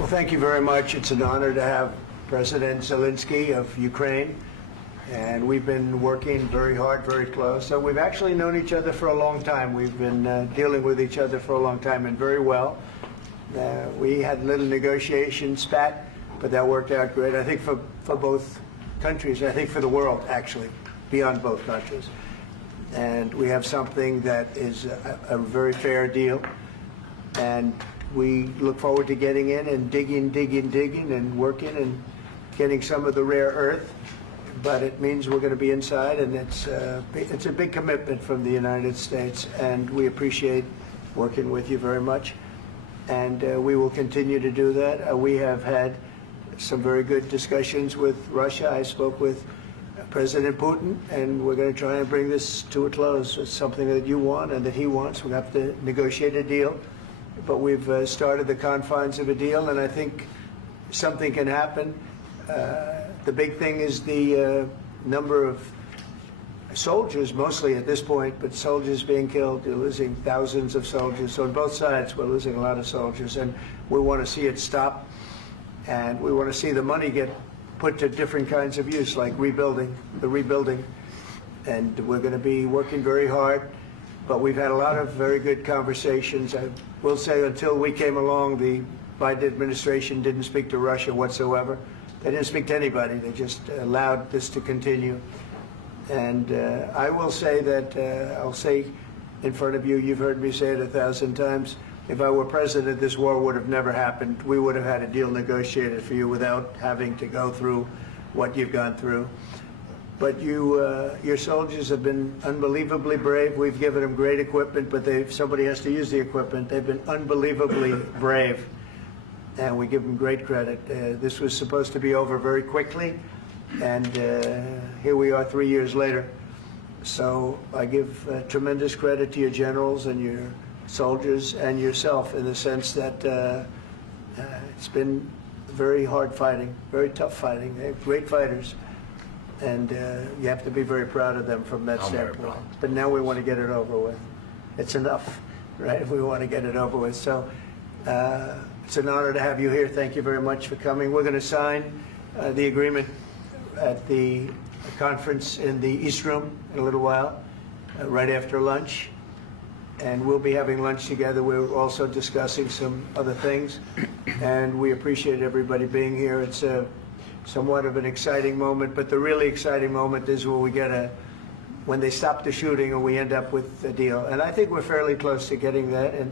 Well, thank you very much. It's an honor to have President Zelensky of Ukraine, and we've been working very hard, very close. So we've actually known each other for a long time. We've been dealing with each other for a long time, and very well. We had a little negotiation spat, but that worked out great, I think, for both countries, I think for the world, actually, beyond both countries. And we have something that is a very fair deal, and we look forward to getting in and digging and working and getting some of the rare earth. But it means we're going to be inside, and it's a big commitment from the United States, and we appreciate working with you very much. And we will continue to do that. We have had some very good discussions with Russia. I spoke with President Putin, and we're going to try and bring this to a close. It's something that you want and that he wants. We have to negotiate a deal. But we've started the confines of a deal, and I think something can happen. The big thing is the number of soldiers, mostly at this point, but soldiers being killed. You're losing thousands of soldiers. So on both sides, we're losing a lot of soldiers, and we want to see it stop. And we want to see the money get put to different kinds of use, like rebuilding. And we're going to be working very hard. But we've had a lot of very good conversations. I will say until we came along, the Biden administration didn't speak to Russia whatsoever. They didn't speak to anybody. They just allowed this to continue. And I will say that, I'll say in front of you, you've heard me say it 1,000 times, if I were president, this war would have never happened. We would have had a deal negotiated for you without having to go through what you've gone through. But your soldiers have been unbelievably brave. We've given them great equipment, but somebody has to use the equipment. They've been unbelievably brave, and we give them great credit. This was supposed to be over very quickly, and here we are 3 years later. So I give tremendous credit to your generals and your soldiers and yourself in the sense that it's been very hard fighting, very tough fighting. They're great fighters. And you have to be very proud of them from that standpoint. But now we want to get it over with. It's enough, right? We want to get it over with. So it's an honor to have you here. Thank you very much for coming. We're going to sign the agreement at the conference in the East Room in a little while, right after lunch. And we'll be having lunch together. We're also discussing some other things. And we appreciate everybody being here. It's somewhat of an exciting moment, but the really exciting moment is when they stop the shooting and we end up with a deal. And I think we're fairly close to getting that, and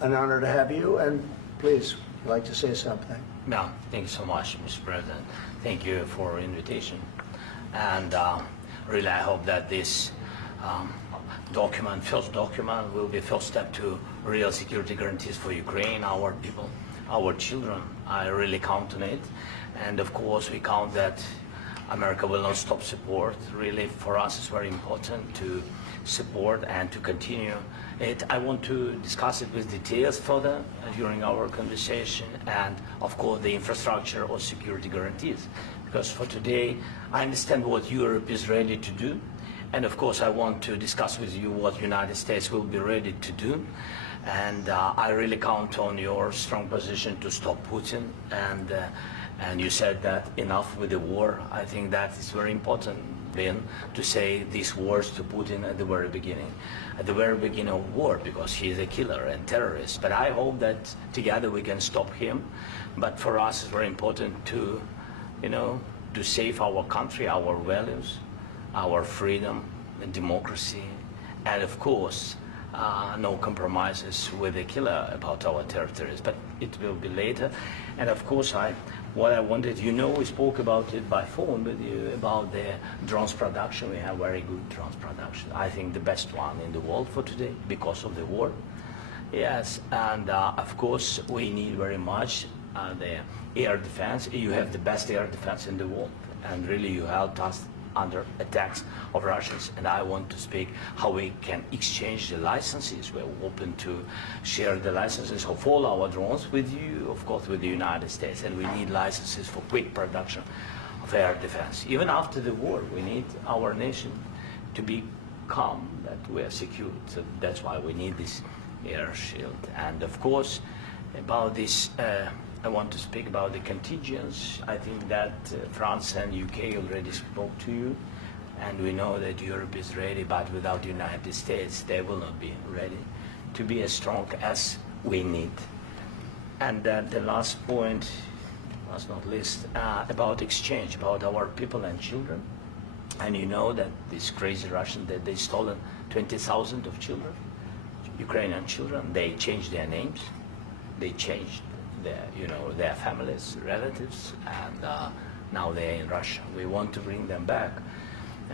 an honor to have you. And please, I'd like to say something. Yeah, thank you so much, Mr. President. Thank you for invitation. And really, I hope that this first document, will be first step to real security guarantees for Ukraine, our people, our children. I really count on it. And of course, we count that America will not stop support. Really, for us, it's very important to support and to continue it. I want to discuss it with details further during our conversation, and of course, the infrastructure or security guarantees. Because for today, I understand what Europe is ready to do. And of course, I want to discuss with you what the United States will be ready to do. And I really count on your strong position to stop Putin. And you said that enough with the war. I think that is very important, Ben, to say these words to Putin at the very beginning of war, because he is a killer and terrorist. But I hope that together we can stop him. But for us, it's very important to, to save our country, our values, our freedom and democracy, and of course, no compromises with the killer about our territories, but it will be later. And of course, what I wanted, we spoke about it by phone with you about the drones production. We have very good drones production. I think the best one in the world for today because of the war. Yes, and of course, we need very much the air defense. You have the best air defense in the world, and really you helped us under attacks of Russians, and I want to speak how we can exchange the licenses. We're open to share the licenses of all our drones with you, of course, with the United States, and we need licenses for quick production of air defense. Even after the war, we need our nation to be calm, that we are secure. So that's why we need this air shield. And of course, about this I want to speak about the contingents. I think that France and UK already spoke to you, and we know that Europe is ready, but without the United States, they will not be ready to be as strong as we need. And the last point, last not least, about exchange, about our people and children. And you know that these crazy Russians, that they stolen 20,000 of children, Ukrainian children. They changed their names, they changed their families, relatives, and now they're in Russia. We want to bring them back,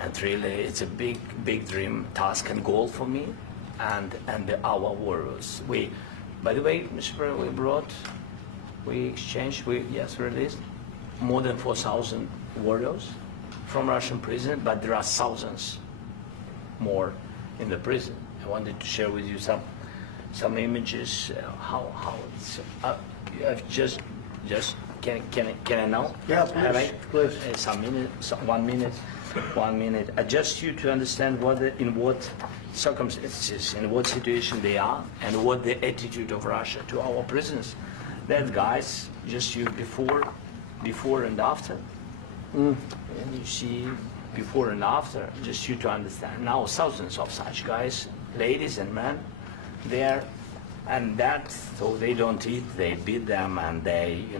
and really, it's a big dream, task, and goal for me, and our warriors. By the way, Mr. President, we released more than 4,000 warriors from Russian prison, but there are thousands more in the prison. I wanted to share with you some images. How it's just can I now? Yeah, please. One minute. Just you to understand in what circumstances, in what situation they are, and what the attitude of Russia to our prisoners. That guys, just you before and after. And you see before and after, just you to understand. Now thousands of such guys, ladies and men, there, and that, so they don't eat, they beat them, and they, they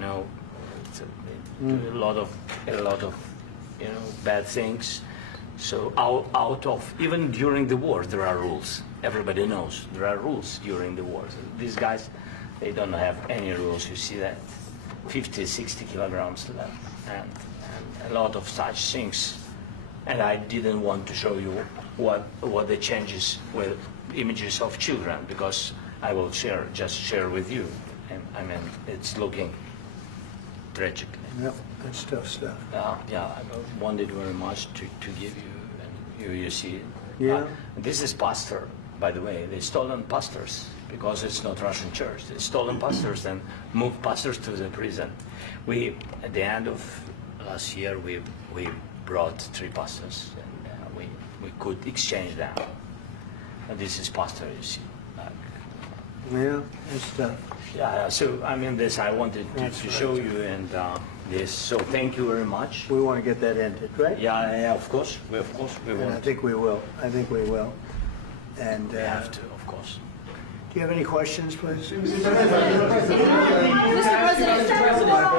do a lot of bad things. So out of, even during the war, there are rules. Everybody knows there are rules during the war. These guys, they don't have any rules. You see that 50, 60 kilograms left, and a lot of such things. And I didn't want to show you what the changes with images of children, because I will just share with you. And I mean, it's looking tragic. Yep, that's tough stuff. Yeah, I wanted very much to give you, and you see it. Yeah. This is pastor, by the way. They stolen pastors because it's not Russian church. They stolen pastors and moved pastors to the prison. At the end of last year, we brought 3 pastors, and we could exchange them. And this is pastor, you see. Yeah, that's tough. Yeah, so I mean, this I wanted to show you, and this. So thank you very much. We want to get that ended, right? Yeah, of course. We And want. I think we will. And We have to, of course. do you have any questions, please? Mr.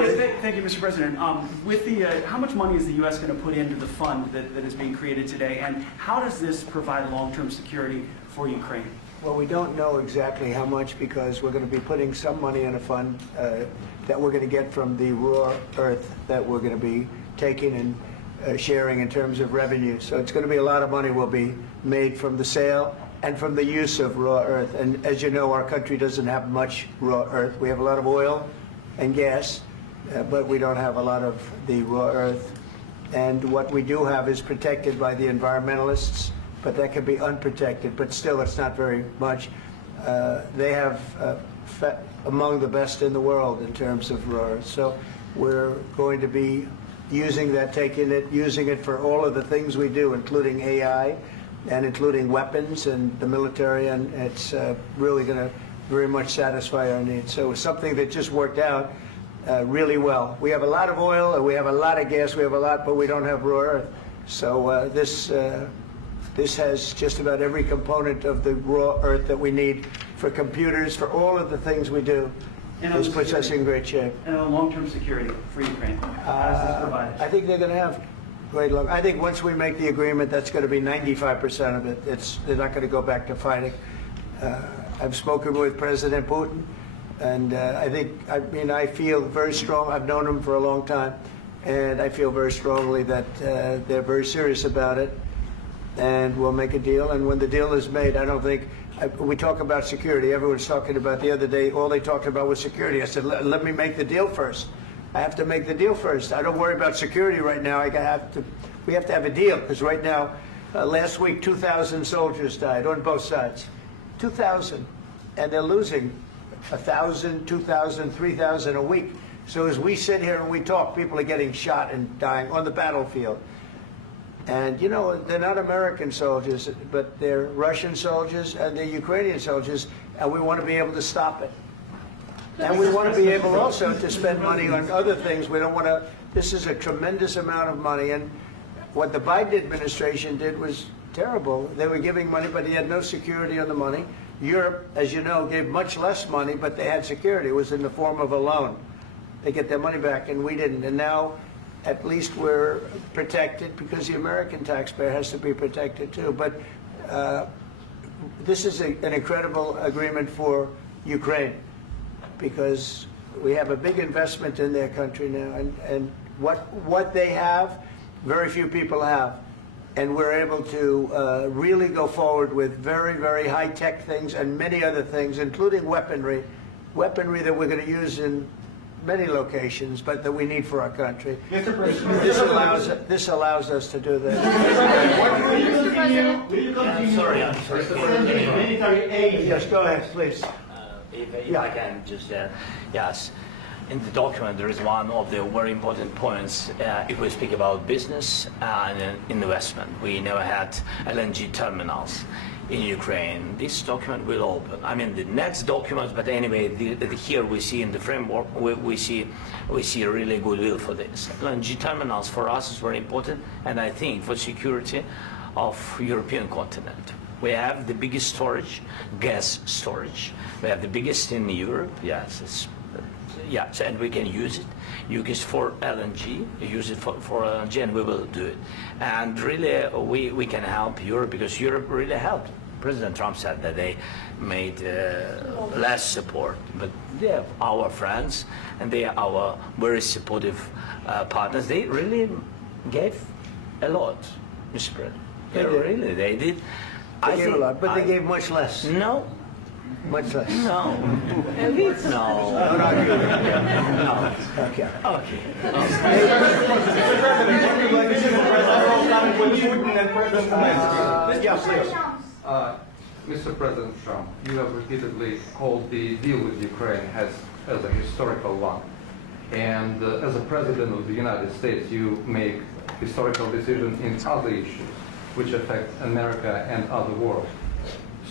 President, thank you, Mr. President. With how much money is the U.S. going to put into the fund that is being created today, and how does this provide long-term security for Ukraine? Well, we don't know exactly how much, because we're going to be putting some money in a fund that we're going to get from the raw earth that we're going to be taking and sharing in terms of revenue. So it's going to be a lot of money will be made from the sale and from the use of raw earth. And as you know, our country doesn't have much raw earth. We have a lot of oil and gas, but we don't have a lot of the raw earth. And what we do have is protected by the environmentalists, but that can be unprotected, but still it's not very much. They have among the best in the world in terms of raw earth. So we're going to be using that, using it for all of the things we do, including AI and including weapons and the military, and it's really going to very much satisfy our needs. So it's something that just worked out really well. We have a lot of oil, and we have a lot of gas, we have a lot, but we don't have raw earth. So this has just about every component of the raw earth that we need for computers, for all of the things we do. This puts us in great shape. And on long-term security for Ukraine, how does this provide? I think they're going to have great luck. I think once we make the agreement, that's going to be 95% of it. They're not going to go back to fighting. I've spoken with President Putin, and I feel very strong. I've known him for a long time, and I feel very strongly that they're very serious about it, and we'll make a deal. And when the deal is made, I don't think, we talk about security. Everyone's talking about the other day, all they talked about was security. I said, let me make the deal first. I have to make the deal first. I don't worry about security right now. We have to have a deal, because right now, last week, 2,000 soldiers died on both sides. 2,000. And they're losing 1,000, 2,000, 3,000 a week. So as we sit here and we talk, people are getting shot and dying on the battlefield. And, you know, they're not American soldiers, but they're Russian soldiers and they're Ukrainian soldiers, and we want to be able to stop it. And we want to be able also to spend money on other things. We don't want to, this is a tremendous amount of money. And what the Biden administration did was terrible. They were giving money, but he had no security on the money. Europe, as you know, gave much less money, but they had security. It was in the form of a loan. They get their money back, and we didn't. And now, at least we're protected because the American taxpayer has to be protected too. But this is an incredible agreement for Ukraine because we have a big investment in their country now, and what they have, very few people have. And we're able to really go forward with very, very high-tech things and many other things, including weaponry that we're going to use in many locations, but that we need for our country. Mr. President, This allows us to do that. will you continue Sorry. sending military aid? Yes, go ahead, please. If I can just, yes. In the document, there is one of the very important points. If we speak about business and investment, we never had LNG terminals in Ukraine. This document will open. I mean, the next document, but anyway, here we see in the framework, we see really goodwill for this. LNG terminals for us is very important, and I think for security of European continent. We have the biggest storage, gas storage. We have the biggest in Europe. Yes, yes, and we can use it. Use it for LNG, use it for LNG, and we will do it. And really, we can help Europe because Europe really helped. President Trump said that they made less support, but they are our friends and they are our very supportive partners. They really gave a lot, Mr. President. They did. They gave a lot, but they gave much less. No. Much less. No. No. No. Okay. Okay. Mr. President Trump, you have repeatedly called the deal with Ukraine as a historical one. And as a President of the United States, you make historical decisions in other issues which affect America and other world.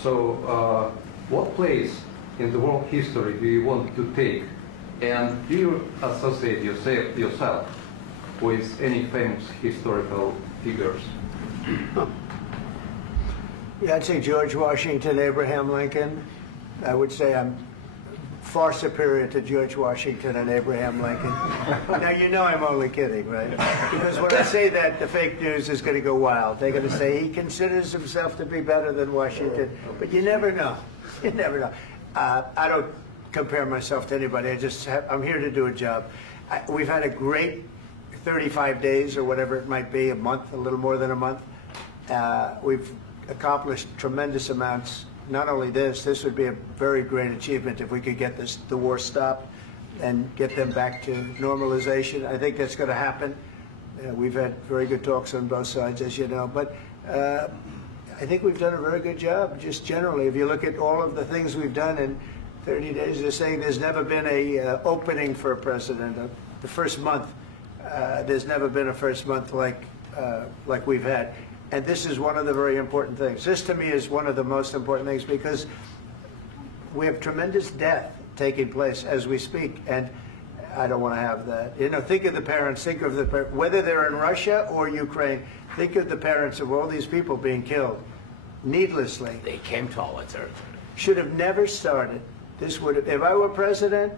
So what place in the world history do you want to take? And do you associate yourself with any famous historical figures? Yeah, I'd say George Washington, Abraham Lincoln. I would say I'm far superior to George Washington and Abraham Lincoln. Now, you know I'm only kidding, right? Because when I say that, the fake news is going to go wild. They're going to say he considers himself to be better than Washington. But you never know. You never know. I don't compare myself to anybody. I'm here to do a job. We've had a great 35 days or whatever it might be, a month, a little more than a month. We've accomplished tremendous amounts. Not only this would be a very great achievement if we could get the war stopped and get them back to normalization. I think that's going to happen. We've had very good talks on both sides, as you know. But I think we've done a very good job, just generally. If you look at all of the things we've done in 30 days, they're saying there's never been a opening for a president. The first month, there's never been a first month like we've had. And this is one of the very important things. This, to me, is one of the most important things because we have tremendous death taking place as we speak, and I don't want to have that. You know, think of the parents, whether they're in Russia or Ukraine, think of the parents of all these people being killed needlessly. They came to our territory. Should have never started. This would have, if I were president,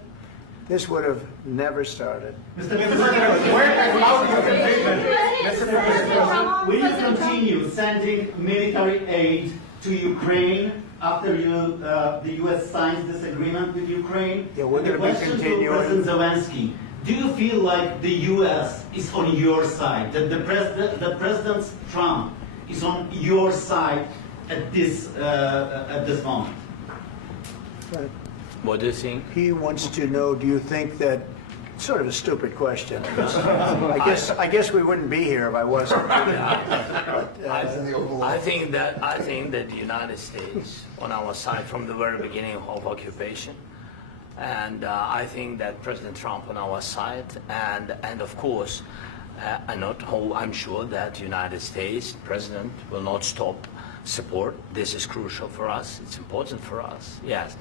this would have never started. Mr. President, will you continue sending military aid to Ukraine after the U.S. signs this agreement with Ukraine? Yeah, we're going to be continuing. To President Zelensky, do you feel like the U.S. is on your side, that President Trump is on your side at this moment? Right. What do you think? He wants to know, do you think that, sort of a stupid question. I guess we wouldn't be here if I wasn't. I think that the United States on our side from the very beginning of occupation, and I think that President Trump on our side, and of course, I'm sure that the United States President will not stop support. This is crucial for us. It's important for us. Yes.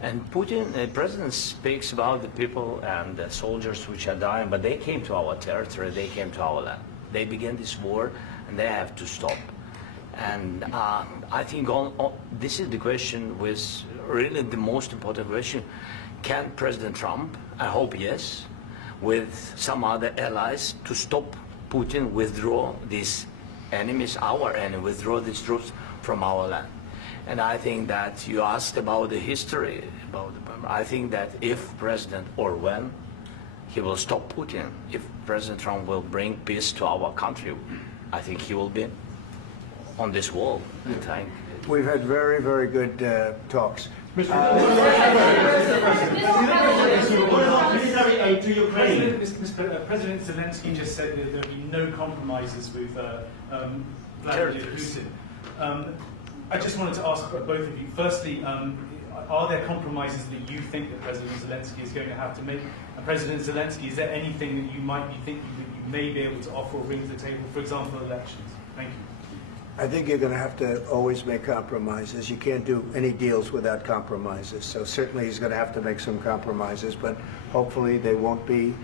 And Putin, the president speaks about the people and the soldiers which are dying, but they came to our territory, they came to our land. They began this war, and they have to stop. And I think this is the question, with really the most important question. Can President Trump, I hope yes, with some other allies, to stop Putin, withdraw these enemies, our enemy, withdraw these troops from our land? And I think that you asked about the history, I think that if President, or when, he will stop Putin, if President Trump will bring peace to our country, I think he will be on this wall. We've had very, very good talks. What about military aid to Ukraine? President Zelensky just said that there will be no compromises with Vladimir Putin. I just wanted to ask both of you, firstly, are there compromises that you think that President Zelensky is going to have to make? And President Zelensky, is there anything that you might be thinking that you may be able to offer or bring to the table, for example, elections? Thank you. I think you're going to have to always make compromises. You can't do any deals without compromises. So certainly he's going to have to make some compromises, but hopefully they won't be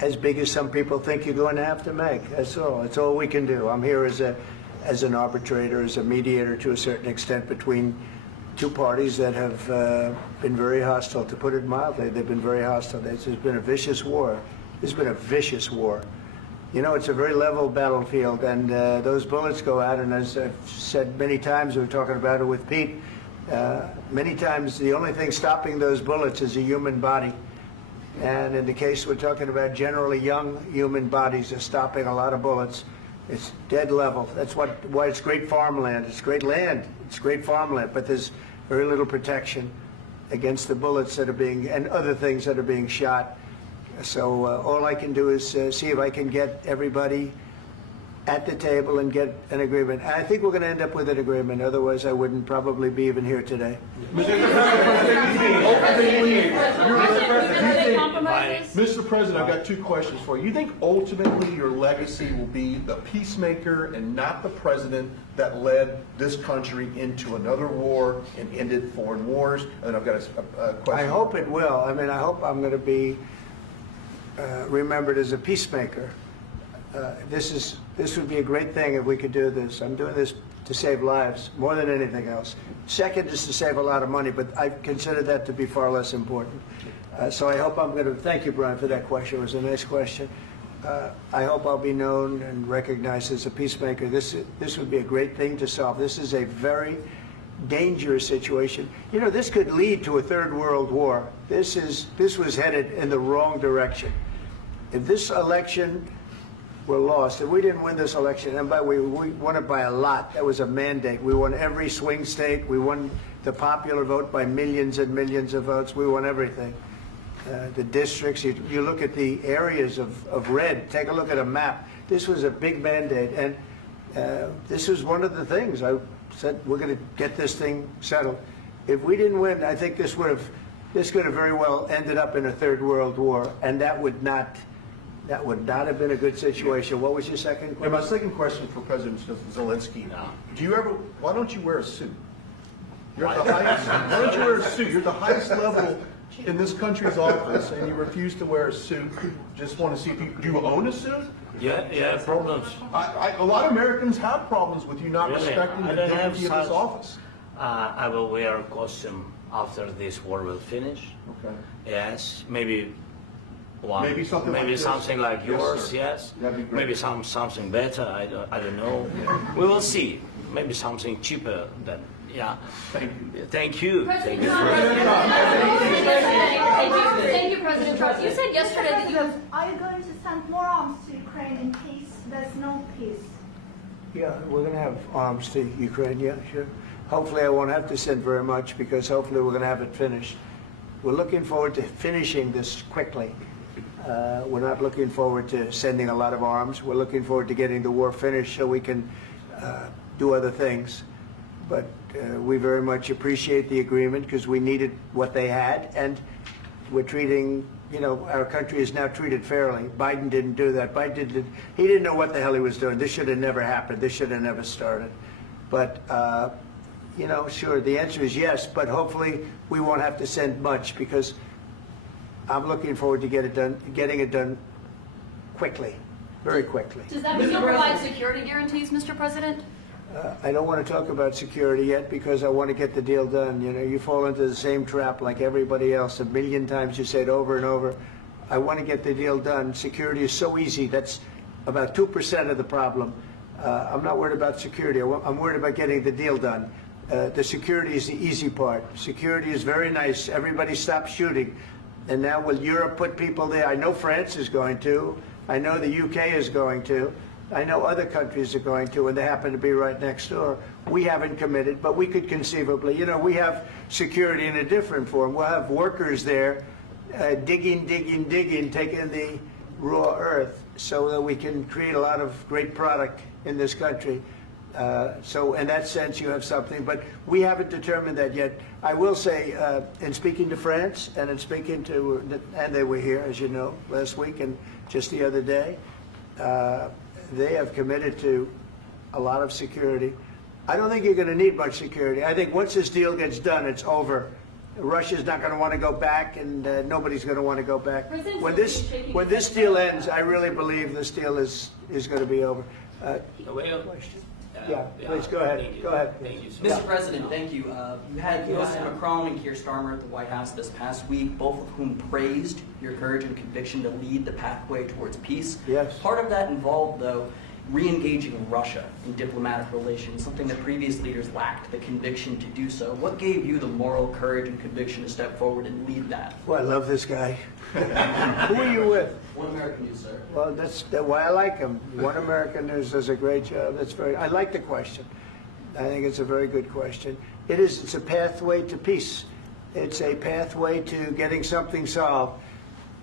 as big as some people think you're going to have to make. That's all. That's all we can do. I'm here as an arbitrator, as a mediator to a certain extent between two parties that have been very hostile, to put it mildly. They've been very hostile. There's been a vicious war. There's been a vicious war. You know, it's a very level battlefield, and those bullets go out, and as I've said many times, we were talking about it with Pete, many times the only thing stopping those bullets is a human body. And in the case we're talking about, generally young human bodies are stopping a lot of bullets. It's dead level. That's why it's great farmland. It's great land. It's great farmland, but there's very little protection against the bullets that are being, and other things that are being shot. So all I can do is see if I can get everybody at the table and get an agreement. And I think we're going to end up with an agreement. Otherwise, I wouldn't probably be even here today. Mr. President, I've got two questions for you. You think ultimately your legacy will be the peacemaker and not the president that led this country into another war and ended foreign wars? And I've got a question. I hope it will. I mean, I hope I'm going to be remembered as a peacemaker. This would be a great thing if we could do this. I'm doing this to save lives more than anything else. Second is to save a lot of money, but I consider that to be far less important. So I hope I'm going to, thank you, Brian, for that question. It was a nice question. I hope I'll be known and recognized as a peacemaker. This would be a great thing to solve. This is a very dangerous situation. You know, this could lead to a third world war. This was headed in the wrong direction. If this election were lost, if we didn't win this election, and by the way, we won it by a lot. That was a mandate. We won every swing state. We won the popular vote by millions and millions of votes. We won everything. The districts, you look at the areas of red, take a look at a map. This was a big mandate, and this was one of the things. I said, we're going to get this thing settled. If we didn't win, I think this could have very well ended up in a third world war, and that would not have been a good situation. What was your second question? And my second question for President Zelensky: why don't you wear a suit? You're at the highest. Why don't you wear a suit? You're at the highest level in this country's office, and you refuse to wear a suit. Just want to see if do you own a suit? Yeah, problems. A lot of Americans have problems with you not respecting the dignity of this office. I will wear a costume after this war will finish. Okay. Yes, maybe one. Maybe something like this. Something like yours. Sir. Yes. That'd be great. Maybe something better. I don't know. We will see. Maybe something cheaper than. Yeah. Thank you. Thank you. Thank you, President Trump. You said yesterday that you have. Are you going to send more arms to Ukraine in case there's no peace? Yeah, we're going to have arms to Ukraine, yeah, sure. Hopefully I won't have to send very much, because hopefully we're going to have it finished. We're looking forward to finishing this quickly. We're not looking forward to sending a lot of arms. We're looking forward to getting the war finished so we can do other things. But we very much appreciate the agreement, because we needed what they had, and we're treating, you know, our country is now treated fairly. Biden didn't do that. He didn't know what the hell he was doing. This should have never happened. This should have never started. But you know, sure, the answer is yes, but hopefully we won't have to send much, because I'm looking forward to getting it done quickly, very quickly. Does that mean you'll provide security guarantees, Mr. President? I don't want to talk about security yet, because I want to get the deal done. You know, you fall into the same trap like everybody else. A million times you say it over and over. I want to get the deal done. Security is so easy. That's about 2% of the problem. I'm not worried about security. I'm worried about getting the deal done. The security is the easy part. Security is very nice. Everybody stopped shooting. And now will Europe put people there? I know France is going to. I know the UK is going to. I know other countries are going to, and they happen to be right next door. We haven't committed, but we could conceivably. You know, we have security in a different form. We'll have workers there digging, taking the raw earth so that we can create a lot of great product in this country. So in that sense, you have something, but we haven't determined that yet. I will say, in speaking to France and in speaking to, and they were here, as you know, last week and just the other day, they have committed to a lot of security. I don't think you're going to need much security. I think once this deal gets done, it's over. Russia's not going to want to go back, and nobody's going to want to go back. When this deal ends, I really believe this deal is going to be over. Yeah, please go ahead. Go ahead. Mr. President, thank you. You had President Macron and Keir Starmer at the White House this past week, both of whom praised your courage and conviction to lead the pathway towards peace. Yes. Part of that involved, though, re-engaging Russia in diplomatic relations, something that previous leaders lacked the conviction to do so. What gave you the moral courage and conviction to step forward and lead that? Well, I love this guy. Who are you with? One American News, sir. Well, that's why I like him. One American News does a great job. I like the question. I think it's a very good question. It's a pathway to peace. It's a pathway to getting something solved.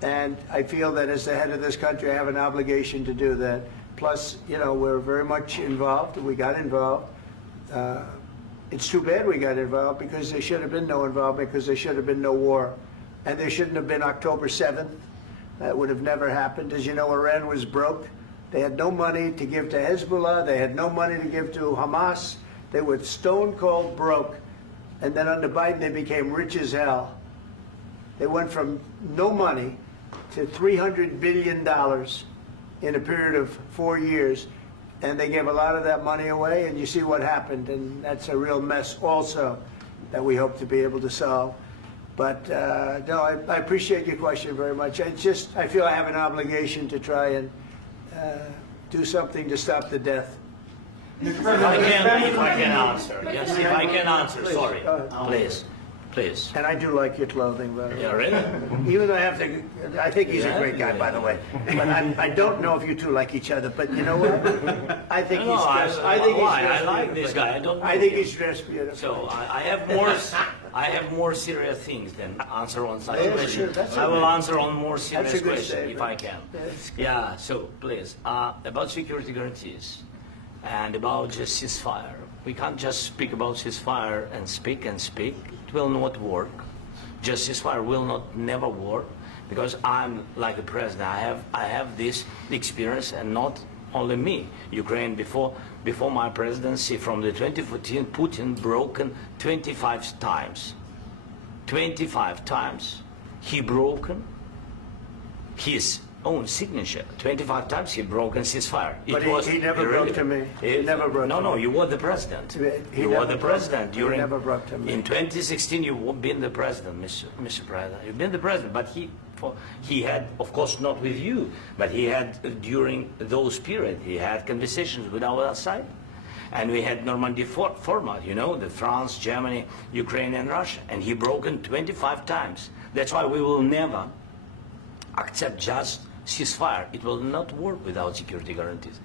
And I feel that as the head of this country, I have an obligation to do that. Plus, you know, we're very much involved. We got involved. It's too bad we got involved, because there should have been no involvement, because there should have been no war. And there shouldn't have been October 7th. That would have never happened. As you know, Iran was broke. They had no money to give to Hezbollah. They had no money to give to Hamas. They were stone cold broke. And then under Biden, they became rich as hell. They went from no money to $300 billion in a period of 4 years. And they gave a lot of that money away, and you see what happened. And that's a real mess also that we hope to be able to solve. But no, I appreciate your question very much. I feel I have an obligation to try and do something to stop the death. If I can answer. Yes, if I can answer, Please, sorry. go ahead. Please. And I do like your clothing, by the way. Yeah, really? Even though I think he's a great guy, by the way. But I don't know if you two like each other. But you know what? I think he's dressed. I like this guy. I don't know. I think he's dressed beautiful. So I have more serious things than answer on such Yeah, questions. sure, I will answer on more That's a serious good questions statement. if I can. That's good. Yeah. So please, about security guarantees and about just ceasefire. We can't just speak about ceasefire and speak. It will not work. Just ceasefire will never work, because I'm like a president. I have this experience, and not only me. Ukraine before my presidency, from the 2014, Putin broken 25 times. 25 times he broken his own signature. 25 times he broken ceasefire. But he never broke to me. He never broke to me. No, you were the president. He You were the president he during. never broke to me. In 2016, you've been the president, Mr. President. You've been the president, but he had, of course, not with you, but he had during those periods. He had conversations with our side, and we had Normandy format. You know, the France, Germany, Ukraine, and Russia, and he broken 25 times. That's why we will never accept just ceasefire. It will not work without security guarantees.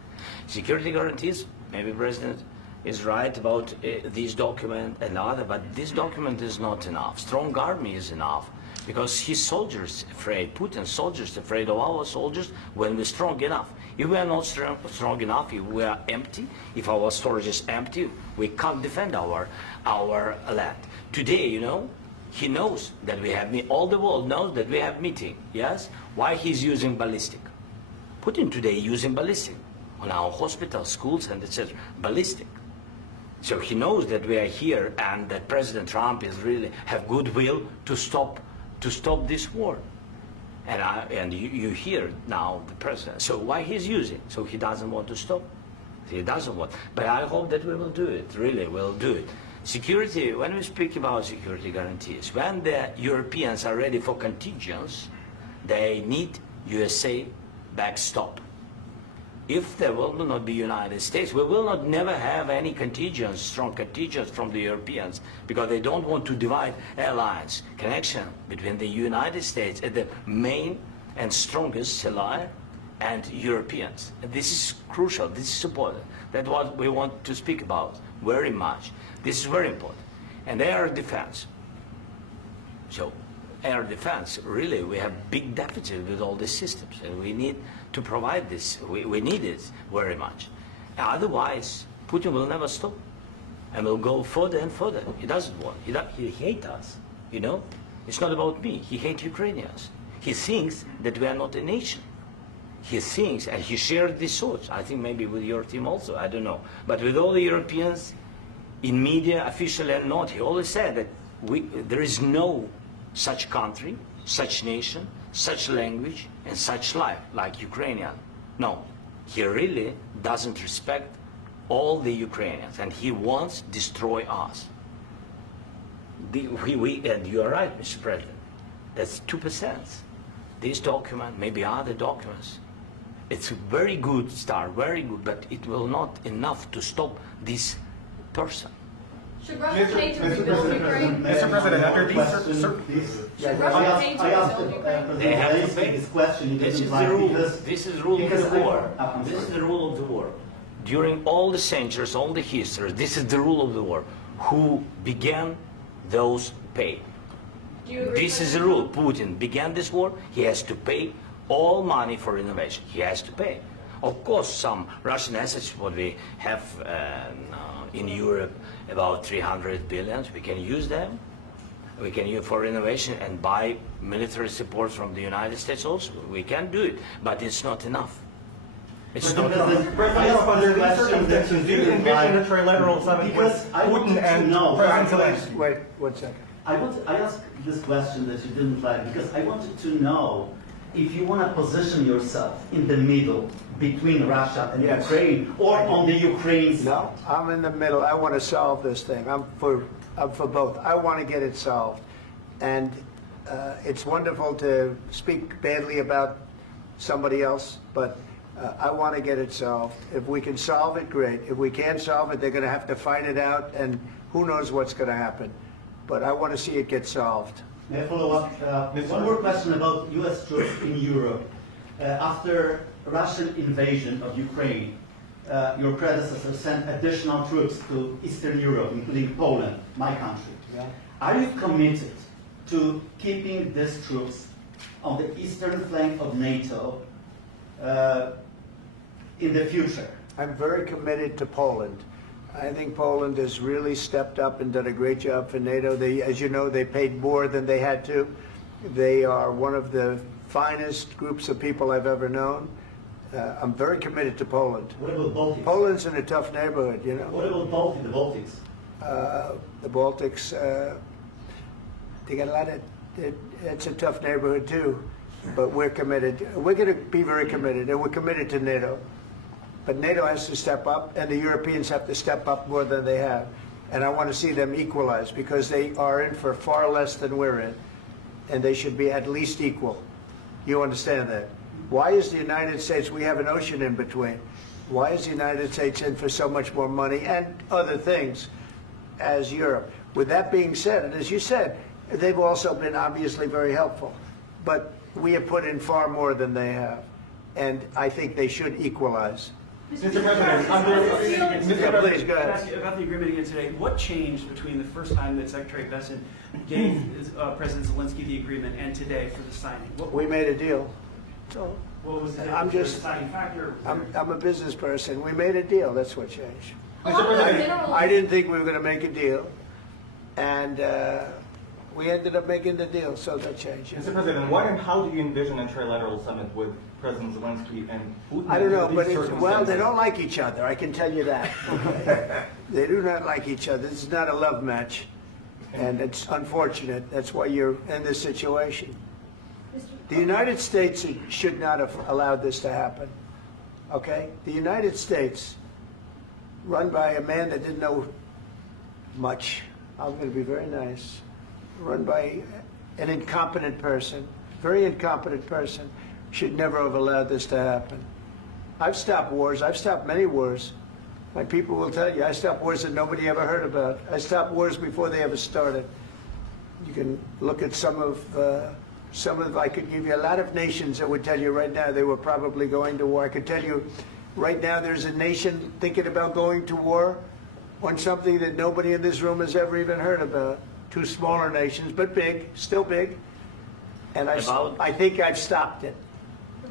Security guarantees, maybe President is right about this document and other, but this document is not enough. Strong army is enough, because his soldiers afraid, Putin's soldiers afraid of our soldiers when we're strong enough. If we are not strong enough, if we are empty, if our storage is empty, we can't defend our land. Today, you know, he knows that we have, all the world knows that we have meeting, yes? Why he's using ballistic? Putin today using ballistic on our hospitals, schools, and etc. Ballistic. So he knows that we are here and that President Trump is really have goodwill to stop this war. And you hear now the president. So why he's using? So he doesn't want to stop. He doesn't want. But I hope that we will do it. Really, we'll do it. Security. When we speak about security guarantees, when the Europeans are ready for contingents, they need USA backstop. If there will not be United States, we will not never have any contingents, strong contingents from the Europeans, because they don't want to divide alliance connection between the United States and the main and strongest ally and Europeans. And this is crucial. This is important. That's what we want to speak about very much. This is very important. And air defense. So air defense, really, we have big deficit with all these systems, and we need to provide this. We need it very much. Otherwise, Putin will never stop, and will go further and further. He doesn't want. He hates us, you know? It's not about me. He hates Ukrainians. He thinks that we are not a nation. He thinks, and he shared these thoughts, I think maybe with your team also, I don't know. But with all the Europeans, in media, officially and not, he always said that there is no such country, such nation, such language, and such life like Ukrainian. No, he really doesn't respect all the Ukrainians, and he wants to destroy us. And you are right, Mr. President. That's 2%. This document, maybe other documents, it's a very good start, very good, but it will not enough to stop this person. Should Russia pay to rebuild Ukraine? Mr. President, under these Should Russia pay to rebuild Ukraine? They have to pay. This question. This is the rule. This is the rule of the war. This is the rule of the war. During all the centuries, all the history, this is the rule of the war. Who began, those pay. This is the rule. Putin began this war. He has to pay all money for innovation. He has to pay. Of course, some Russian assets, what we have in Europe, about 300 billion, we can use them. We can use for innovation and buy military support from the United States also. We can do it, but it's not enough. It's not enough. Under these circumstances, do you envision a trilateral summit with Putin and President Zelensky? Wait 1 second. I asked this question that you didn't like because I wanted to know if you want to position yourself in the middle between Russia and Yes. Ukraine, or on the Ukraine side. No, I'm in the middle. I want to solve this thing. I'm for both. I want to get it solved. And it's wonderful to speak badly about somebody else, but I want to get it solved. If we can solve it, great. If we can't solve it, they're going to have to fight it out, and who knows what's going to happen. But I want to see it get solved. May I follow up? One more question about U.S. troops in Europe. After Russian invasion of Ukraine, your predecessor sent additional troops to Eastern Europe, including Poland, my country. Yeah. Are you committed to keeping these troops on the eastern flank of NATO in the future? I'm very committed to Poland. I think Poland has really stepped up and done a great job for NATO. As you know, they paid more than they had to. They are one of the finest groups of people I've ever known. I'm very committed to Poland. What about Baltics? Poland's in a tough neighborhood, you know. What about the Baltics? The Baltics, they got a lot of, it's a tough neighborhood too, but we're committed. We're going to be very committed, and we're committed to NATO. But NATO has to step up, and the Europeans have to step up more than they have. And I want to see them equalize, because they are in for far less than we're in, and they should be at least equal. You understand that? Why is the United States, we have an ocean in between, why is the United States in for so much more money and other things as Europe? With that being said, and as you said, they've also been obviously very helpful, but we have put in far more than they have, and I think they should equalize. Mr. President, Please, go ahead. ask you about the agreement again today. What changed between the first time that Secretary Bessent gave President Zelensky the agreement and today for the signing? We made a deal. So What was the I'm just, deciding factor? I'm a business person. We made a deal. That's what changed. Mr. President, I didn't think we were going to make a deal, and We ended up making the deal, so that changed. Mr. President, what and how do you envision a trilateral summit with President Zelensky and Putin? I don't know, under but these well, they circumstances? don't like each other, I can tell you that. They do not like each other. This is not a love match, and it's unfortunate. That's why you're in this situation. The United States should not have allowed this to happen, okay? The United States, run by a man that didn't know much, I'm going to be very nice, run by an incompetent person, very incompetent person, should never have allowed this to happen. I've stopped wars. I've stopped many wars. My people will tell you, I stopped wars that nobody ever heard about. I stopped wars before they ever started. You can look at some of, I could give you a lot of nations that would tell you right now they were probably going to war. I could tell you right now there's a nation thinking about going to war on something that nobody in this room has ever even heard about. Two smaller nations, but big, still big. And I think I've stopped it.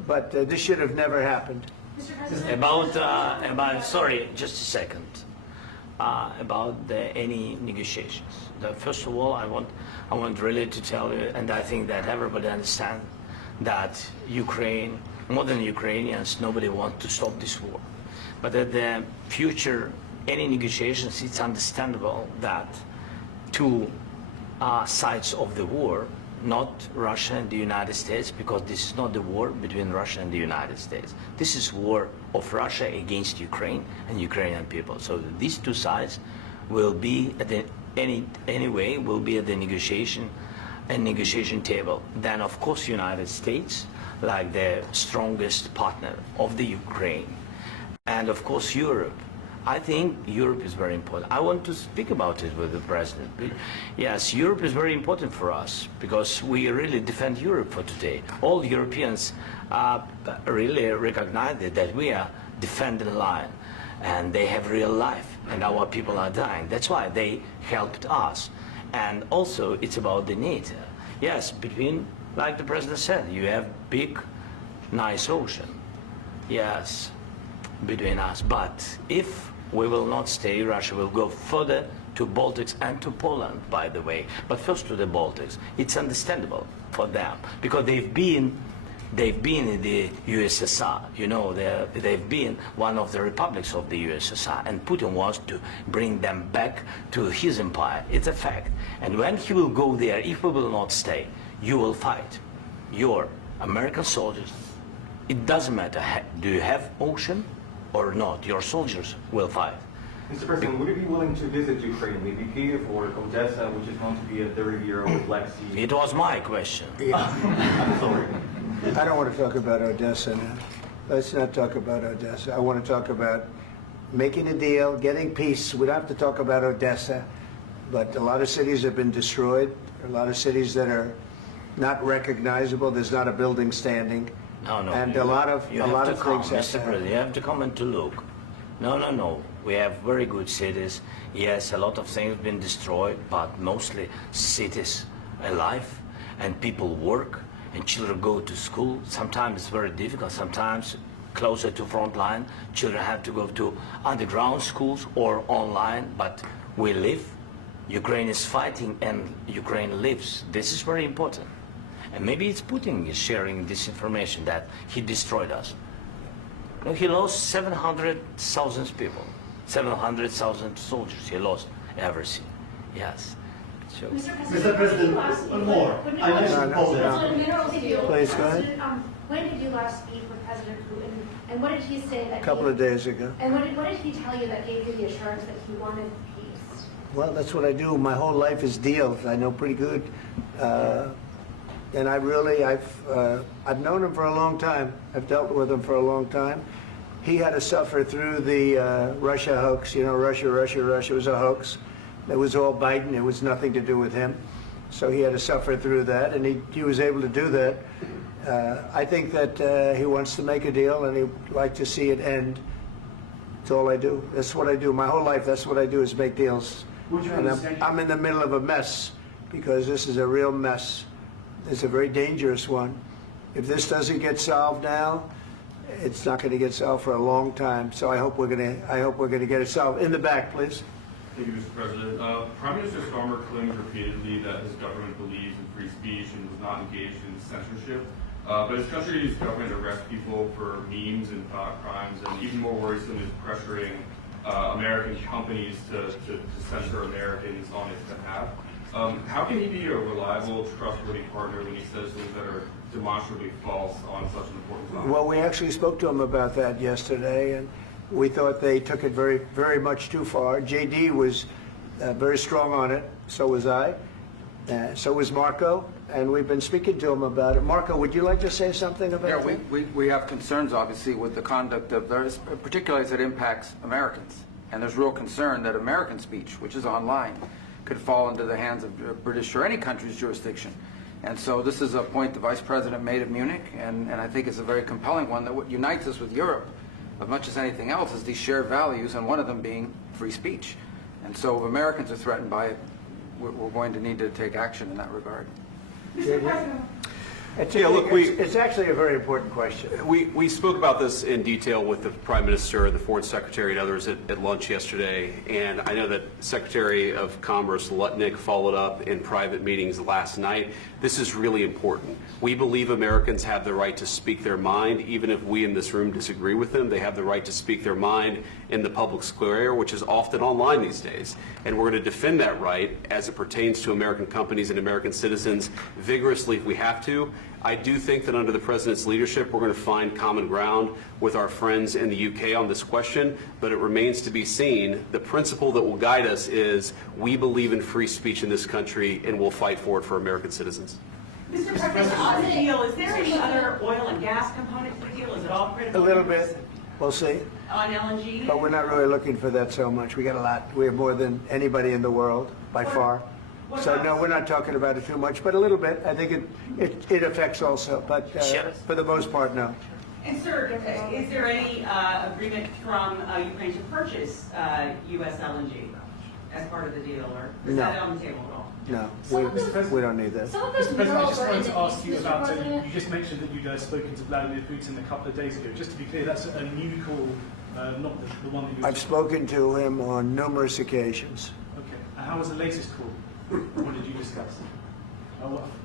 But this should have never happened. Mr. President, About sorry, just a second. About any negotiations. First of all, I want really to tell you, and I think that everybody understands that Ukraine, more than Ukrainians, nobody wants to stop this war. But at the future, any negotiations, it's understandable that two sides of the war, not Russia and the United States, because this is not the war between Russia and the United States. This is war of Russia against Ukraine and Ukrainian people. So these two sides will be at the anyway will be at the negotiation table. Then of course United States, like the strongest partner of the Ukraine, and of course Europe. I think Europe is very important. I want to speak about it with the President. Yes, Europe is very important for us because we really defend Europe for today. All Europeans really recognize that we are defending line and they have real life and our people are dying. That's why they helped us. And also it's about the NATO. Yes, between, like the President said, you have big, nice ocean. Yes, between us. But if we will not stay, Russia will go further to Baltics and to Poland, by the way. But first to the Baltics. It's understandable for them because they've been in the USSR. You know, they've been one of the republics of the USSR, and Putin wants to bring them back to his empire. It's a fact. And when he will go there, if we will not stay, you will fight. Your American soldiers, it doesn't matter, do you have ocean or not, your soldiers will fight. Mr. President, would you be willing to visit Ukraine, maybe Kyiv or Odessa, which is going to be a 30-year-old Black Sea? It was my question. I'm sorry. I don't want to talk about Odessa now. Let's not talk about Odessa. I want to talk about making a deal, getting peace. We don't have to talk about Odessa, but a lot of cities have been destroyed. There are a lot of cities that are not recognizable. There's not a building standing. No. And a lot of things have Mr. to happen. President, you have to come and to look. No. We have very good cities. Yes, a lot of things have been destroyed, but mostly cities alive, and people work, and children go to school. Sometimes it's very difficult. Sometimes closer to front line, children have to go to underground schools or online, but we live. Ukraine is fighting, and Ukraine lives. This is very important. And maybe it's Putin is sharing this information that he destroyed us. No, he lost 700,000 people, 700,000 soldiers. He lost everything. Yes. So, Mr. President, one more. I mentioned Poland. Please, go ahead. When did you last speak with President Putin, and what did he say that? A couple of days ago. And what did he tell you that gave you the assurance that he wanted peace? Well, that's what I do. My whole life is deals. I know pretty good. And I've known him for a long time. I've dealt with him for a long time. He had to suffer through the Russia hoax. You know, Russia was a hoax. It was all Biden. It was nothing to do with him. So he had to suffer through that, and he was able to do that. I think that he wants to make a deal, and he'd like to see it end. That's all I do. That's what I do. My whole life, that's what I do, is make deals. And I'm in the middle of a mess, because this is a real mess. It's a very dangerous one. If this doesn't get solved now, it's not going to get solved for a long time. So I hope we're going to get it solved. In the back, please. Thank you, Mr. President. Prime Minister Starmer claims repeatedly that his government believes in free speech and was not engaged in censorship. But his country's government arrests people for memes and thought crimes, and even more worrisome is pressuring American companies to censor Americans on its behalf. How can he be a reliable, trustworthy partner when he says things that are demonstrably false on such an important topic? Well, we actually spoke to him about that yesterday, and we thought they took it very, very much too far. JD was very strong on it. So was I. So was Marco. And we've been speaking to him about it. Marco, would you like to say something about that? Yeah, we have concerns, obviously, with the conduct of those, particularly as it impacts Americans. And there's real concern that American speech, which is online, could fall into the hands of British or any country's jurisdiction. And so this is a point the Vice President made at Munich, and I think it's a very compelling one, that what unites us with Europe, as much as anything else, is these shared values, and one of them being free speech. And so if Americans are threatened by it, we're going to need to take action in that regard. Mr. President. It's actually a very important question. We spoke about this in detail with the Prime Minister, the Foreign Secretary, and others at lunch yesterday, and I know that Secretary of Commerce Lutnick followed up in private meetings last night. This is really important. We believe Americans have the right to speak their mind, even if we in this room disagree with them. They have the right to speak their mind in the public square, which is often online these days. And we're going to defend that right as it pertains to American companies and American citizens vigorously if we have to. I do think that under the President's leadership, we're going to find common ground with our friends in the UK on this question, but it remains to be seen. The principle that will guide us is we believe in free speech in this country, and we'll fight for it for American citizens. Mr. President, on the deal, is there any other oil and gas component to the deal? Is it all critical? A little bit. We'll see. On LNG? But we're not really looking for that so much. We got a lot. We have more than anybody in the world, by far. So no, we're not talking about it too much, but a little bit. I think it affects also, but for the most part, no. And sir, is there any agreement from Ukraine to purchase U.S. LNG as part of the deal, or is that on the table at all? No, we don't need that. Mr. President, I just wanted to ask you about, you just mentioned that you'd spoken to Vladimir Putin a couple of days ago. Just to be clear, that's a new call, not the one that you... I've spoken to him on numerous occasions. Okay, and how was the latest call? What did you discuss?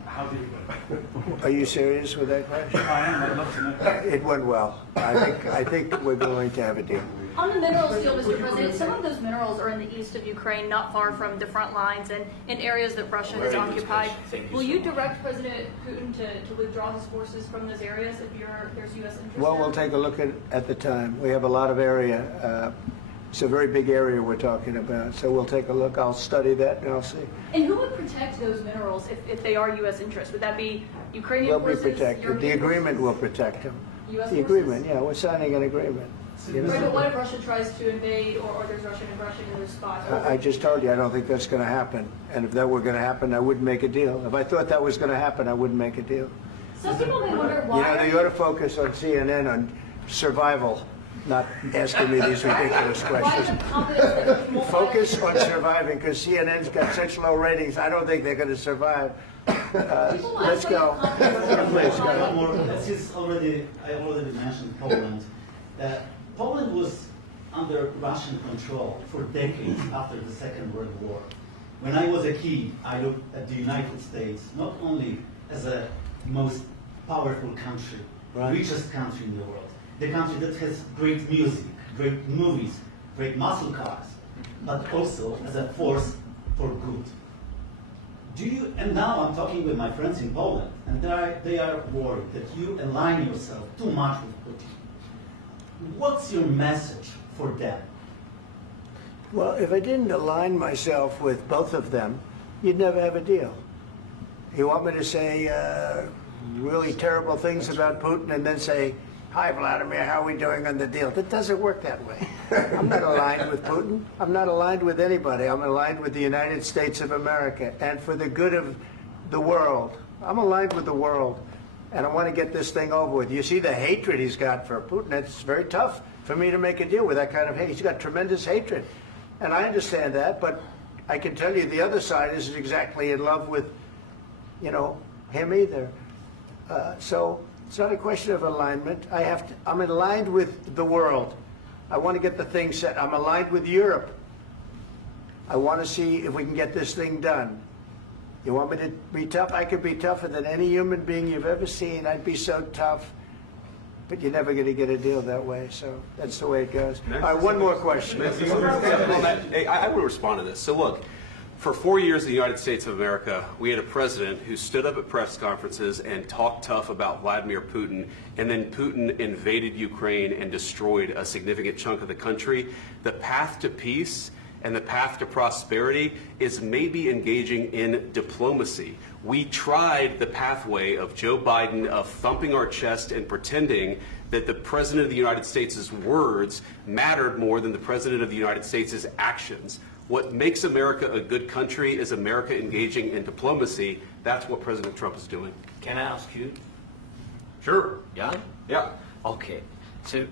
How did it go? Are you serious with that question? I am. I'd love to know. It went well. I think we're going to have a deal. On the minerals deal, Mr. President, some of those minerals are in the east of Ukraine, not far from the front lines and in areas that Russia has occupied. Will you direct President Putin to withdraw his forces from those areas if there's U.S. interest? Well, we'll take a look at the time. We have a lot of area. It's a very big area we're talking about, so we'll take a look. I'll study that and I'll see. And who would protect those minerals if they are U.S. interests? Would that be Ukrainian forces? They'll be protected. European The agreement forces? will protect them. U.S. The forces? agreement, yeah, we're signing an agreement. Right, but what if Russia tries to invade or there's Russian aggression in those spots? I just told you I don't think that's going to happen. And if that were going to happen, I wouldn't make a deal. If I thought that was going to happen, I wouldn't make a deal. Some people may wonder why. You know, they ought to focus on CNN on survival, not asking me these ridiculous questions. Focus on surviving, because CNN's got such low ratings. I don't think they're going to survive. Let's go. Please go. I already mentioned Poland. Poland was under Russian control for decades after the Second World War. When I was a kid, I looked at the United States not only as a most powerful country, richest country in the world, the country that has great music, great movies, great muscle cars, but also as a force for good. And now I'm talking with my friends in Poland, and they are worried that you align yourself too much with Putin. What's your message for them? Well, if I didn't align myself with both of them, you'd never have a deal. You want me to say really terrible things about Putin and then say, "Hi, Vladimir, how are we doing on the deal?" That doesn't work that way. I'm not aligned with Putin. I'm not aligned with anybody. I'm aligned with the United States of America and for the good of the world. I'm aligned with the world, and I want to get this thing over with. You see the hatred he's got for Putin. It's very tough for me to make a deal with that kind of hate. He's got tremendous hatred, and I understand that, but I can tell you the other side isn't exactly in love with, him either. So it's not a question of alignment. I'm aligned with the world. I want to get the thing set. I'm aligned with Europe. I want to see if we can get this thing done. You want me to be tough? I could be tougher than any human being you've ever seen. I'd be so tough. But you're never going to get a deal that way, so that's the way it goes. All right, one more question. Hey, I want to respond to this. So look, for 4 years in the United States of America, we had a president who stood up at press conferences and talked tough about Vladimir Putin, and then Putin invaded Ukraine and destroyed a significant chunk of the country. The path to peace and the path to prosperity is maybe engaging in diplomacy. We tried the pathway of Joe Biden of thumping our chest and pretending that the President of the United States' words mattered more than the President of the United States' actions. What makes America a good country is America engaging in diplomacy. That's what President Trump is doing. Can I ask you? Sure. Yeah? Yeah. Okay. So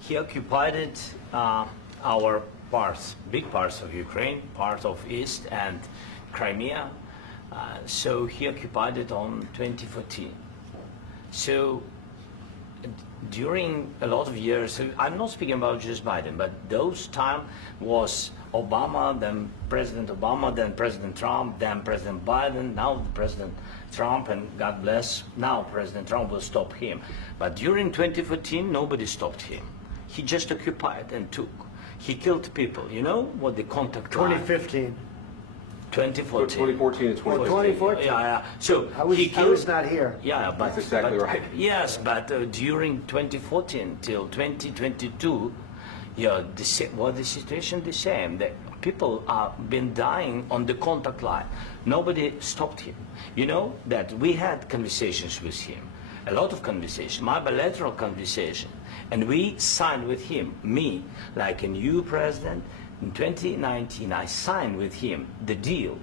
he occupied our parts, big parts of Ukraine, part of East and Crimea. So he occupied it on 2014. So during a lot of years, I'm not speaking about just Biden, but those time was Obama, then President Obama, then President Trump, then President Biden, now President Trump, and God bless, now President Trump will stop him. But during 2014, nobody stopped him. He just occupied and took. He killed people. You know what the contact 2015. 2014. 2014 and 2014. 2014. Yeah. So I was not here. Yeah, but that's exactly right. Yes, but during 2014 till 2022, yeah, the situation the same. The people have been dying on the contact line. Nobody stopped him. You know that we had conversations with him, a lot of conversations, my bilateral conversation, and we signed with him, me, like a new president. In 2019, I signed with him the deal.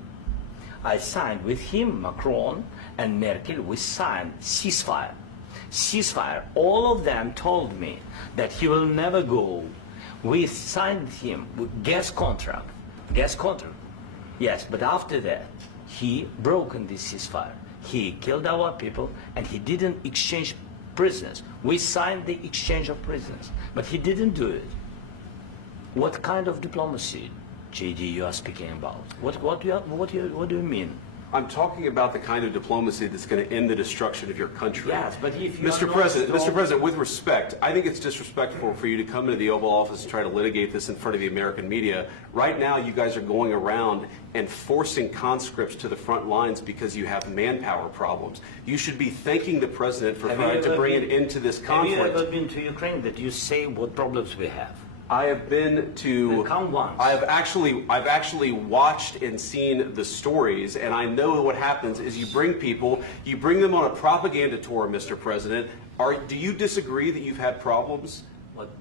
I signed with him, Macron and Merkel, we signed ceasefire. Ceasefire. All of them told me that he will never go. We signed him with gas contract. Gas contract. Yes, but after that, he broken this ceasefire. He killed our people and he didn't exchange prisoners. We signed the exchange of prisoners, but he didn't do it. What kind of diplomacy, JD, you are speaking about? What do you mean? I'm talking about the kind of diplomacy that's going to end the destruction of your country. Yes, but if you Mr. President, with respect, I think it's disrespectful for you to come into the Oval Office and try to litigate this in front of the American media. Right now, you guys are going around and forcing conscripts to the front lines because you have manpower problems. You should be thanking the President for trying to bring it into this conflict. Have you ever been to Ukraine that you say what problems we have? I have been to. Count once. I've actually watched and seen the stories, and I know what happens is you bring people, you bring them on a propaganda tour, Mr. President. Do you disagree that you've had problems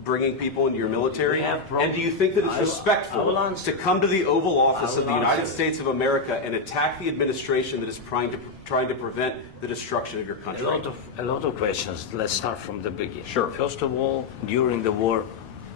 bringing people into your military? And do you think that it's respectful to come to the Oval Office of the United States of America and attack the administration that is trying to prevent the destruction of your country? A lot of questions. Let's start from the beginning. Sure. First of all, during the war,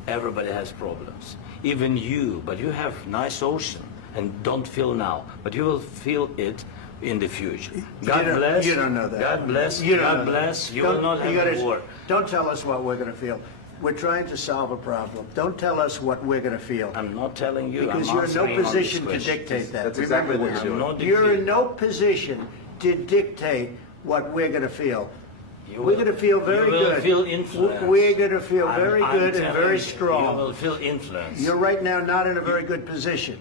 everybody has problems. Even you, but you have nice ocean and don't feel now, but you will feel it in the future. God bless. You don't know that. God bless. You don't God bless. You will not have a war. Don't tell us what we're going to feel. We're trying to solve a problem. Don't tell us what we're going to feel. I'm not telling you. Because you're in no position to dictate that. That's exactly what you're doing. You're in no position to dictate what we're going to feel. We're going to feel very good. You will feel influence. We're going to feel very good and very strong. You will feel influence. You're right now not in a very good position.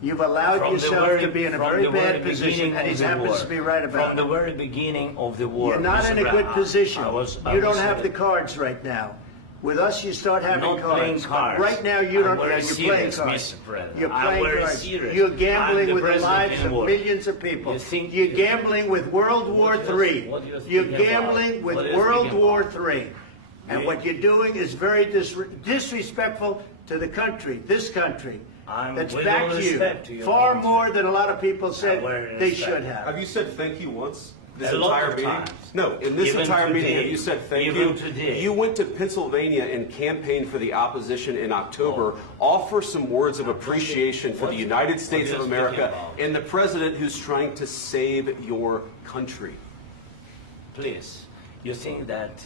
You've allowed yourself to be in a very bad position, and he happens to be right about it. From the very beginning of the war. You're not in a good position. You don't have the the cards right now. With us, you start having not cards. playing cards. Right now, you don't. I'm You're playing serious, cards. Mr. President. You're I'm playing very cards. serious. You're gambling I'm with the president lives in of war. millions of people. You're gambling with World War III. You're gambling with World War III. And what you're doing is very disrespectful to the country, this country. That's back to you. Far more than a lot of people said they should have. Have you said thank you once? This A lot entire of meeting? times. No, in this Even entire meeting, today. have you said thank Even you? today. You went to Pennsylvania and campaigned for the opposition in October. Offer some words of appreciation for the United States of America and the president who's trying to save your country. Please, you think that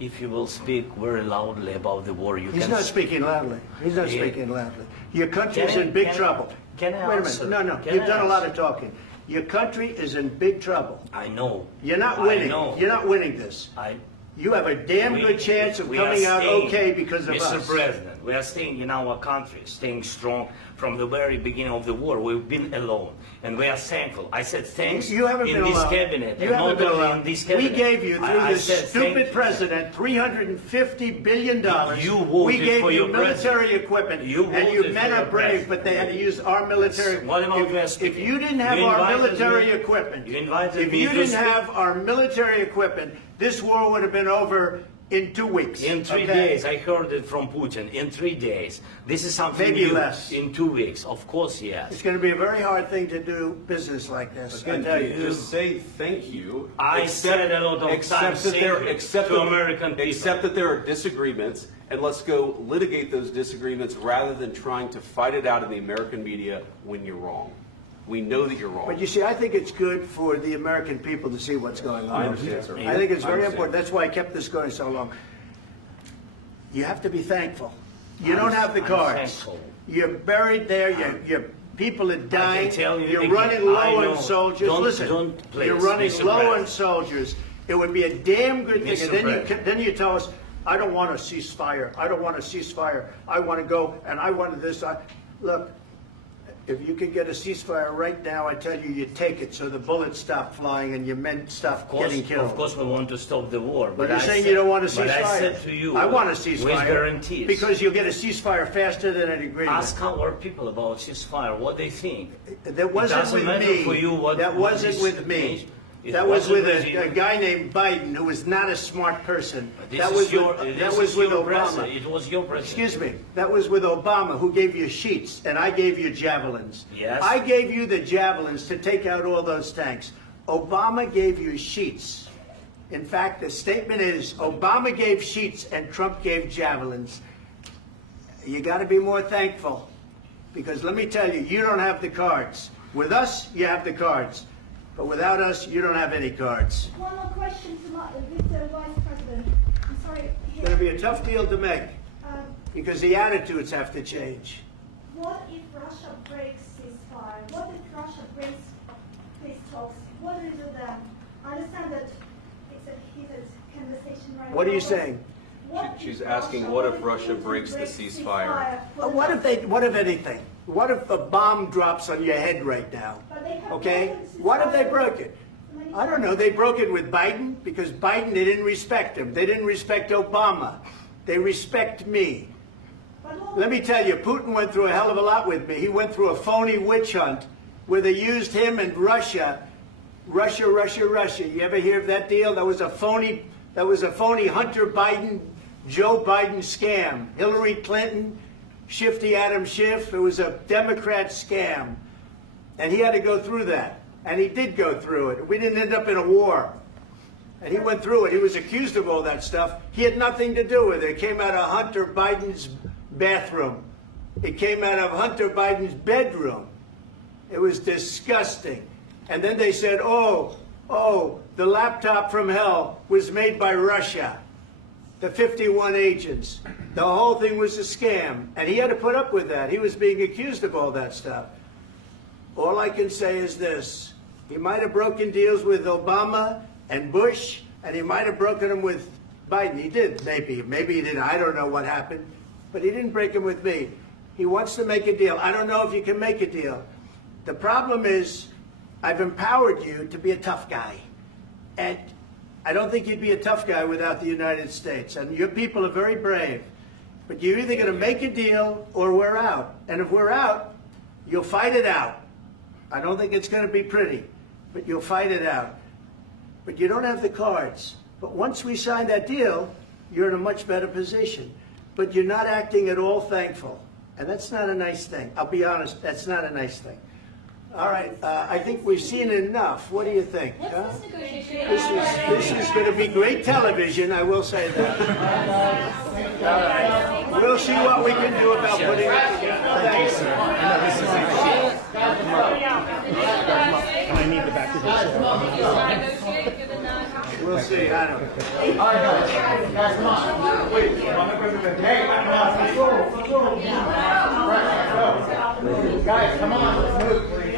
if you will speak very loudly about the war, you He's can... not speaking loudly. He's not speaking loudly. Your country's in big trouble. Can I Wait a answer? minute. No, Can you've I done a lot of answer? talking. Your country is in big trouble. I know. You're not I winning. know. You're not winning this. You have a damn good chance of coming out okay because of us. Mr. President, we are staying in our country, staying strong from the very beginning of the war. We've been alone, and we are thankful. I said thanks You haven't in been this alone. cabinet, You and haven't not been only alone. in this We cabinet. gave you, through I this said stupid thank you. president, $350 billion. You voted we gave for you your military president. equipment, You and you voted men for are your brave, president. but they had to use our military. What about you If you didn't have You our invited military me- equipment, You invited if me you to didn't speak. have our military equipment, this war would have been over in 2 weeks. In 3 okay? days, I heard it from Putin. In 3 days, this is something Maybe new. less. In 2 weeks, of course, yes. It's going to be a very hard thing to do business like this. Again, I tell you. just say thank you. I said a lot of times thank you to American people. Accept that there are disagreements, and let's go litigate those disagreements rather than trying to fight it out in the American media when you're wrong. We know that you're wrong. But you see, I think it's good for the American people to see what's going on. I understand, sir. I think it's I very understand. important. That's why I kept this going so long. You have to be thankful. You don't have the I'm cards. thankful. You're buried there. Your people are dying. tell you You're again, running low I know. on soldiers. Listen, Please, you're running Mr. low on President. soldiers. It would be a damn good thing. Mr. And President. then you tell us, I don't want a ceasefire. I don't want a ceasefire. I want to go, and I want this. Look, if you could get a ceasefire right now, I tell you, you take it so the bullets stop flying and your men stop getting killed. Of course, we want to stop the war. But you're I saying said- you don't want a ceasefire. But I said to you, I want a with ceasefire. guarantees. Because you'll get a ceasefire faster than an agreement. Ask our people about ceasefire, what they think. That wasn't it doesn't with matter me. for you what That what wasn't this with me. means. It That was wasn't with you. a guy named Biden who was not a smart person. This That is was your- with, this that was is with your Obama. president. It was your president. Excuse me. That was with Obama, who gave you sheets, and I gave you javelins. Yes. I gave you the javelins to take out all those tanks. Obama gave you sheets. In fact, the statement is Obama gave sheets and Trump gave javelins. You got to be more thankful, because let me tell you, you don't have the cards. With us, you have the cards. But without us, you don't have any cards. One more question to Mr. Vice President. I'm sorry. It's going to be a tough deal to make, Um, because the attitudes have to change. What if Russia breaks ceasefire? What if Russia breaks peace talks? What do you do then? I understand that it's a heated conversation right now. What are you but saying? what She's if asking, what if Russia breaks the ceasefire? What if anything? What if a bomb drops on your head right now? But they have Okay? broken ceasefire What if they broke it? many I don't know. They broke it with Biden because Biden, they didn't respect him. They didn't respect Obama. They respect me. Let me tell you, Putin went through a hell of a lot with me. He went through a phony witch hunt where they used him and Russia. Russia. You ever hear of that deal? That was a phony Hunter Biden, Joe Biden scam. Hillary Clinton, Shifty Adam Schiff. It was a Democrat scam. And he had to go through that. And he did go through it. We didn't end up in a war. And he went through it. He was accused of all that stuff. He had nothing to do with it. It came out of Hunter Biden's bathroom. It came out of Hunter Biden's bedroom. It was disgusting. And then they said, oh, the laptop from hell was made by Russia. The 51 agents. The whole thing was a scam. And he had to put up with that. He was being accused of all that stuff. All I can say is this. He might have broken deals with Obama and Bush, and he might have broken them with Biden. He did, maybe. Maybe he didn't. I don't know what happened. But he didn't break them with me. He wants to make a deal. I don't know if you can make a deal. The problem is, I've empowered you to be a tough guy. And I don't think you'd be a tough guy without the United States. And your people are very brave. But you're either going to make a deal or we're out. And if we're out, you'll fight it out. I don't think it's going to be pretty, but you'll fight it out. But you don't have the cards. But once we sign that deal, you're in a much better position. But you're not acting at all thankful. And that's not a nice thing. I'll be honest, that's not a nice thing. All right, I think we've seen enough. What do you think? Huh? This is going to be great television, I will say that. All right. We'll see what we can do about putting it together. Thanks, sir. And I need the back of this. We'll see. I don't know. All right, guys, come on. Wait, hey, let's go. Guys, come on, let's move, please.